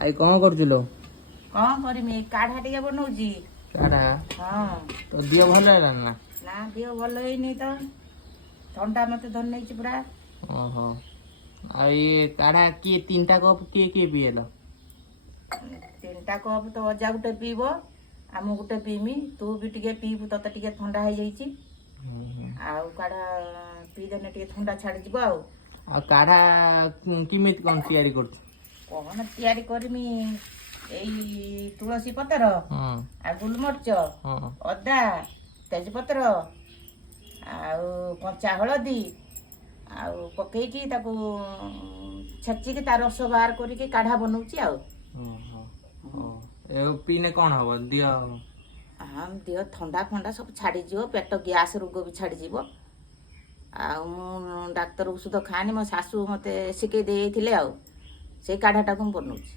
I କଣ କରୁଥିଲ? କଣ କରିମି କାଢା ଟିକେ ବନଉଛି। କାଢା? ହଁ। ତ ଦିହ ଭଲ ହେଲାନି ନା? ନା ଦିହ ଭଲ ହେଇନି ତ, ଥଣ୍ଡା ମତେ ଧରି ନେଇଛି ପୁରା। ଓହୋ। ଆଉ ଇଏ କାଢା କିଏ 3ଟା କପ୍ କିଏ ପିଇଲ? 3ଟା କପ୍ ତ ଅଜା ଗୋଟେ ପିଇବ, ଆଉ ମୁଁ ଗୋଟେ ପିଇମି, ତୁ ବି ଟିକେ ପିଇବୁ, ତତେ ଟିକେ ଥଣ୍ଡା ହେଇଯାଇଛି। ଆଉ କାଢା ପିଇଦେନେ ଟିକେ ଥଣ୍ଡା ଛାଡିଯିବ ଆଉ। ଆଉ କାଢା କେମିତି କଣ ତିଆରି କରୁଛୁ? କଣ ତିଆରି କରିମି, ଏଇ ତୁଳସୀ ପତ୍ର ଆଉ ଗୋଲମରିଚ, ଅଦା, ତେଜପତ୍ର ଆଉ କଞ୍ଚା ହଳଦୀ ଆଉ ପକେଇକି ତାକୁ ଛେଚିକି ତା ରସ ବାହାର କରିକି କାଢା ବନଉଛି ଆଉ। ଏ ପିଇଲେ କଣ ହବ ଦିହ? ହଁ ଦିହ ଥଣ୍ଡା ଫଣ୍ଡା ସବୁ ଛାଡ଼ିଯିବ, ପେଟ ଗ୍ୟାସ୍ ରୋଗ ବି ଛାଡ଼ିଯିବ। ଆଉ ମୁଁ ଡାକ୍ତର ଔଷଧ ଖାଏନି, ମୋ ଶାଶୁ ମୋତେ ଶିଖେଇ ଦେଇଥିଲେ ଆଉ, ସେଇ କାଢ଼ାଟାକୁ ମୁଁ ବନଉଛି।